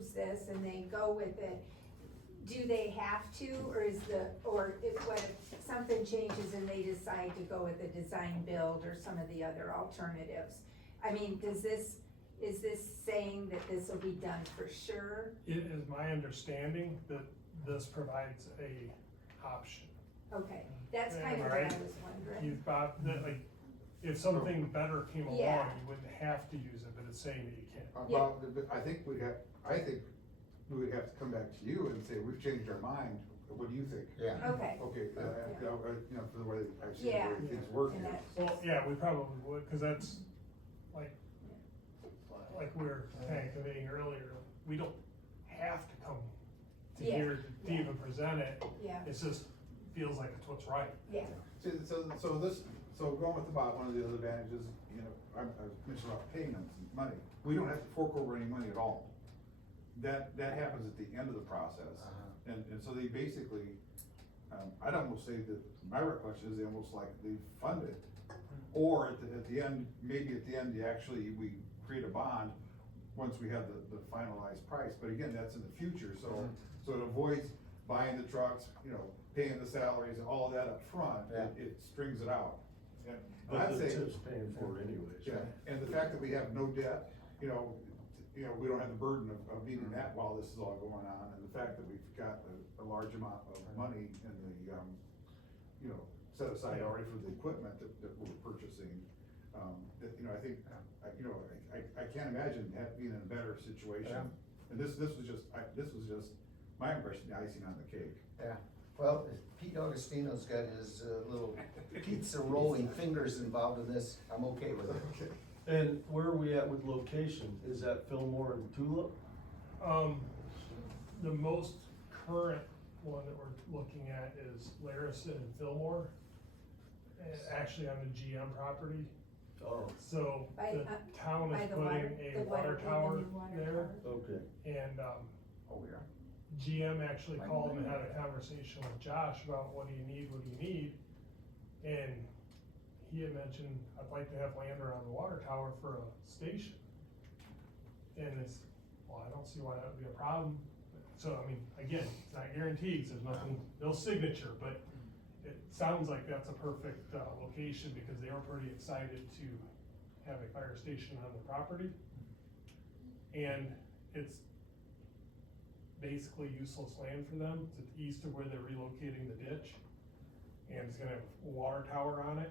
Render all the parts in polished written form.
approves this and they go with it, do they have to, or what if something changes and they decide to go with a design build or some of the other alternatives? I mean, is this saying that this will be done for sure? It is my understanding that this provides a option. Okay, that's kind of what I was wondering. You've got, that, like, if something better came along, Yeah. you wouldn't have to use it, but it's saying that you can. Well, I think we would have to come back to you and say, we've changed our mind, what do you think? Yeah. Okay, Okay, you know, for the way, I've seen Yeah. the way things work and here. that's, Well, yeah, we probably would, cause that's, like we were kind of conveying earlier, we don't have to come to Yeah. here to even present it, yeah, it's just, feels like it's what's right. yeah, So going with the bot, one of the other advantages, you know, I mentioned about payments and money, we don't have to fork over any money at all. That happens at the end of the process, and so they basically, I'd almost say that, my recollection is they almost like they fund it. Or at the end, maybe at the end, we create a bond once we have the finalized price, but again, that's in the future, so it avoids buying the trucks, you know, paying the salaries and all of that up front. It strings it out. And I'd say, TIP's paying for it anyways. yeah, and the fact that we have no debt, you know, we don't have the burden of meeting that while this is all going on, and the fact that we've got a large amount of money in the, you know, set aside already for the equipment that we're purchasing, that, you know, I think, I can't imagine that being in a better situation. And this was just my impression, the icing on the cake. Yeah, well, if Pete Augustino's got his little pizza rolling fingers involved in this, I'm okay with it. Okay. And where are we at with location? Is that Fillmore and Tulip? The most current one that we're looking at is Larison and Fillmore, actually on the GM property. Oh, So By, the town by is the putting water, a the water water, tower the new water there, tower. okay. and, Oh, we are. GM actually called and had a conversation with Josh about what do you need, and he had mentioned, I'd like to have land around the water tower for a station. And it's, well, I don't see why that would be a problem. So, I mean, again, it's not guaranteed, 'cause there's nothing, no signature, but it sounds like that's a perfect, location, because they were pretty excited to have a fire station on the property. And it's basically useless land for them, it's east of where they're relocating the ditch. And it's gonna have a water tower on it,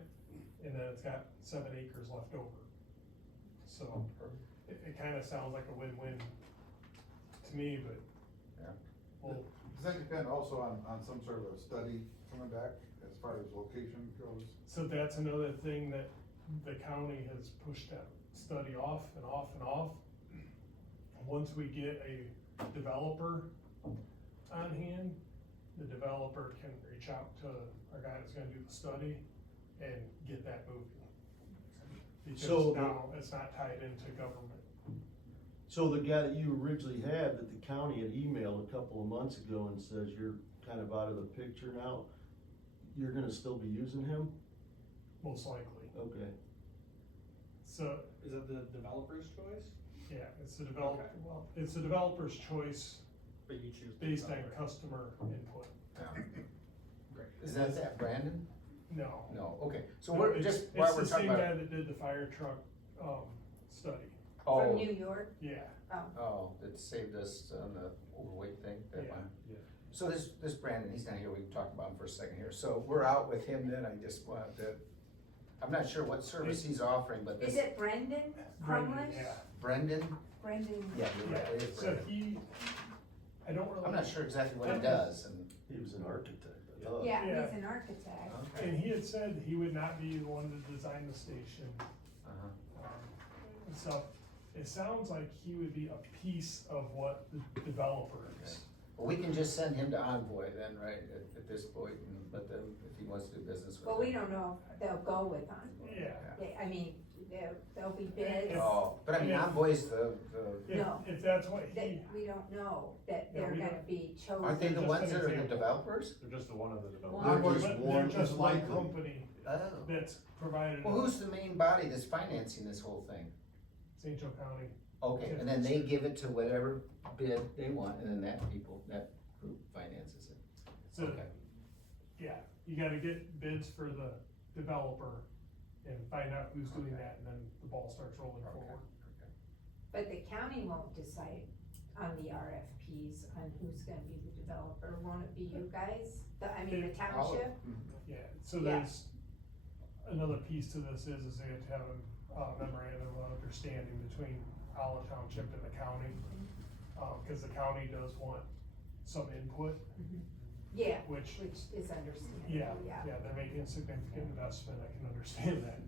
and then it's got 7 acres left over. So, it kinda sounds like a win-win to me, but. Yeah. Well, Does that depend also on some sort of a study coming back as far as location goes? so that's another thing that the county has pushed that study off and off and off. Once we get a developer on hand, the developer can reach out to our guy that's gonna do the study and get that moving. So Because now it's not tied into government. So the guy that you originally had, that the county had emailed a couple of months ago and says you're kind of out of the picture now, you're gonna still be using him? Most likely. Okay. So, Is it the developer's choice? yeah, it's the developer, Okay. well, it's the developer's choice But you choose. the based on developer. customer input. Great. Is that Brandon? No. No, okay, so No, we're it's- just, while we're It's the talking same guy about. that did the fire truck, study, From Oh, New York, yeah. oh, it saved us on the overweight thing, that Yeah. one. Yeah. So this Brandon, he's not here, we can talk about him for a second here, so we're out with him then, I just wanted to, I'm not sure what service he's offering, but is this, it Brendan Brendan, Crumlish? yeah. Brendan? Brendan, Yeah, you're right, it is So Brendan. I don't really. I'm not sure exactly what he does, and, He was an architect, I thought. yeah, Yeah. he's an architect. okay. And he had said he would not be the one to design the station, Uh-huh. and so it sounds like he would be a piece of what the developer is. Well, we can just send him to Envoy then, right, at this point, and let them, if he wants to do business with them. But we don't know if they'll go with Envoy. Yeah. I mean, there'll be bids, Oh, but I mean, Yeah. Envoy's the, No. If that's what that, he, we don't know that Yeah, they're we gonna don't- be chosen. aren't they the Just ones an that are the example. developers? They're just the one of the developers. One. Envoy's but one they're is just one likely. company Oh. that's provided. Well, who's the main body that's financing this whole thing? St. Joe County. Okay, and then they give it to whatever bid they want, and then that group finances it. So, Okay. yeah, you gotta get bids for the developer and find out who's doing Okay. that, and then the ball starts rolling Okay, forward. okay. But the county won't decide on the RFPs on who's gonna be the developer, won't it be you guys? The township? Yeah, so Yeah. there's, another piece to this is they have to have a memorandum of understanding between Olive Township and the county. Cause the county does want some input, Yeah, which, which is understandable, yeah, yeah. yeah, they're making a significant investment, I can understand that.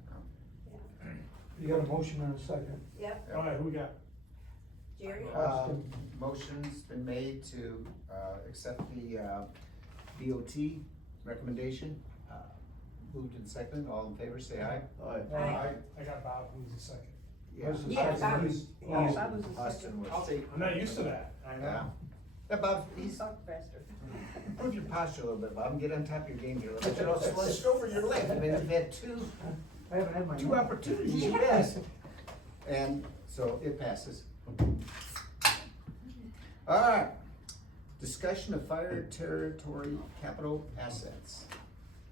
You got a motion and a second. Yep, Yeah. Alright, who we got? Jerry? Motion's been made to, accept the, DOT recommendation. Moved and seconded, all in favor, say aye. Aye. I got Bob, who's the second. Yeah. This is Yeah, second. Bob. He's- Yeah, he's- Bob was the Austin second. was. I'll take. I'm not used to that. I Yeah. know. Yeah, Bob, he's, Talk faster. improve your posture a little bit, Bob, and get on top of your game here. But you know, slunched over your leg, I mean, you've had I haven't had my. two opportunities, yes. And so it passes. All right, discussion of fire territory capital assets.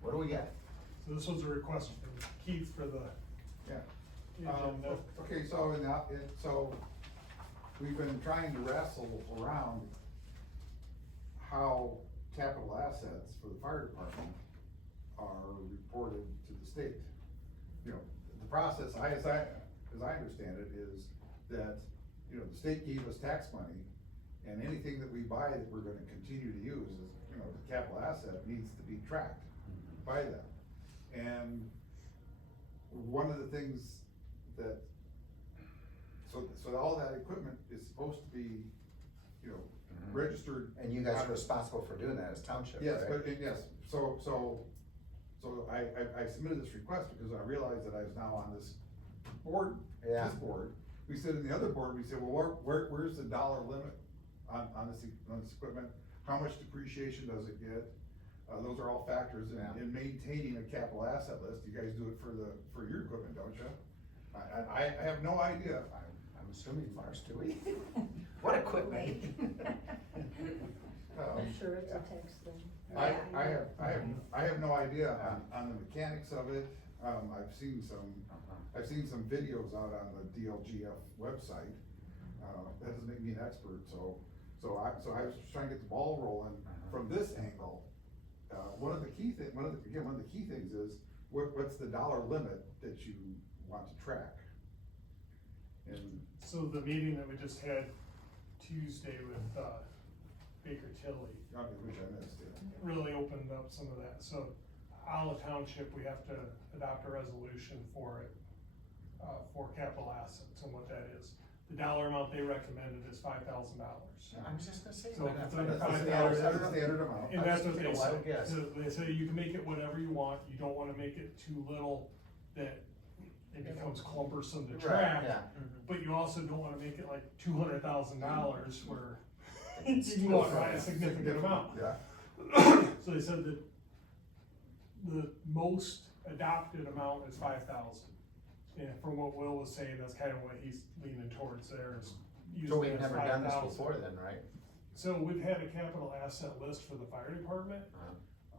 What do we got? So this was a request from Keith for the Yeah. agenda. Okay, so so we've been trying to wrestle around how capital assets for the fire department are reported to the state. You know, the process, as I understand it, is that, you know, the state gave us tax money, and anything that we buy that we're gonna continue to use is, you know, the capital asset needs to be tracked by them. And one of the things that, so all that equipment is supposed to be, you know, registered. And you guys are responsible for doing that as township, Yes, right? but, yes, so I submitted this request because I realized that I was now on this board, Yeah. this board. We said in the other board, we said, well, where's the dollar limit on this equipment? How much depreciation does it get? Those are all factors Yeah. in maintaining a capital asset list. You guys do it for your equipment, don't you? I have no idea. I'm assuming Mars, do we? What equipment? I'm sure it's a tax thing. I Yeah. have no idea on the mechanics of it. I've seen some videos out on the DLGF website. That doesn't make me an expert, so I was just trying to get the ball rolling from this angle. One of the key things is, what's the dollar limit that you want to track? And, So the meeting that we just had Tuesday with, Baker Tilly which I missed, yeah. really opened up some of that. So Olive Township, we have to adopt a resolution for it, for capital assets and what that is. The dollar amount they recommended is $5,000. I was just gonna say. So why if not it's under $5,000? That's the standard amount. And that's what Take they a wild say. guess. So they say you can make it whatever you want, you don't wanna make it too little that it becomes cumbersome to Right, track. yeah. But you also don't wanna make it like $200,000 where you want to buy a significant amount. Yeah. So they said that the most adopted amount is 5,000. And from what Will was saying, that's kind of what he's leaning towards there is. So using we've it as never done this 5,000. before then, right? So we've had a capital asset list for the fire department.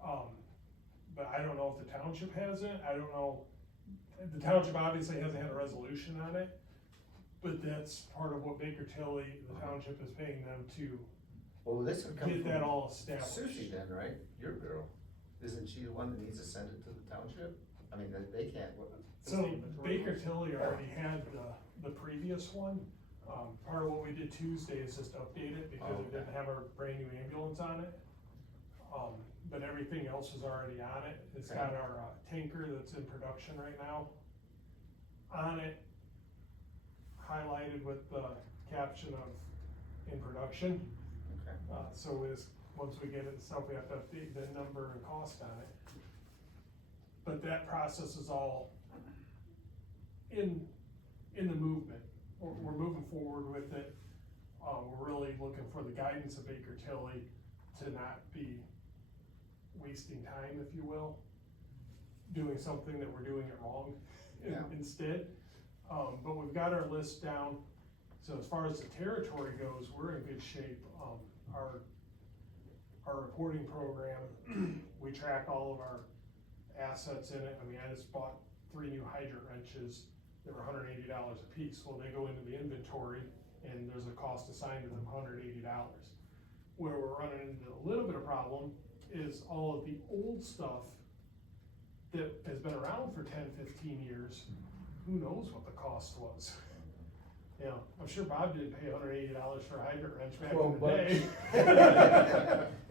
But I don't know if the township has it, I don't know, the township obviously hasn't had a resolution on it. But that's part of what Baker Tilly, the township is paying them to Well, this would come get from that all established. Susie then, right? Your girl. Isn't she the one that needs to send it to the township? I mean, they can't. So Baker Tilly already had the previous one. Part of what we did Tuesday is just update it because it didn't have our brand new ambulance on it. But everything else is already on it. It's got our tanker that's in production right now on it, highlighted with the caption of in production. Okay. So once we get it and stuff, we have to update the number and cost on it. But that process is all in the movement. We're moving forward with it. We're really looking for the guidance of Baker Tilly to not be wasting time, if you will, doing something that we're doing it wrong Yeah. instead. But we've got our list down. So as far as the territory goes, we're in good shape. Our reporting program, we track all of our assets in it. I mean, I just bought 3 new hydrant wrenches. They were $180 a piece. Well, they go into the inventory and there's a cost assigned to them, $180. Where we're running into a little bit of problem is all of the old stuff that has been around for 10, 15 years. Who knows what the cost was? You know, I'm sure Bob didn't pay $180 for a hydrant wrench back in the day.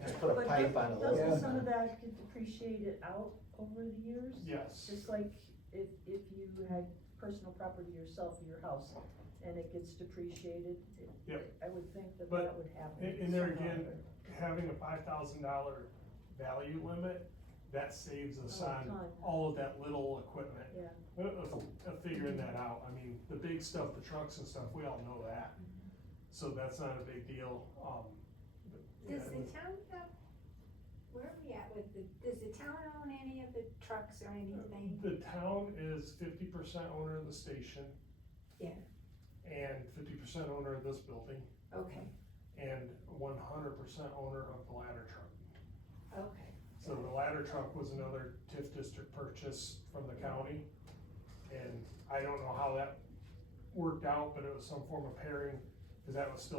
Just put a But pipe on a little. doesn't some of that get depreciated out over the years? Yes. Just like if you had personal property yourself in your house and it gets depreciated, Yep. I would think that But that would happen. And there somehow again, or- having a $5,000 value limit, that saves us Oh, a on ton. all of that little equipment. Yeah, Of figuring that out. I mean, the big stuff, the trucks and stuff, we all know that. So that's not a big deal. But, Does the town have, where are we at with does the town own any of the trucks or anything? The town is 50% owner of the station. Yeah. And 50% owner of this building, Okay, and 100% owner of the ladder truck. okay. So the ladder truck was another TIF district purchase from the county. And I don't know how that worked out, but it was some form of pairing, cause that was still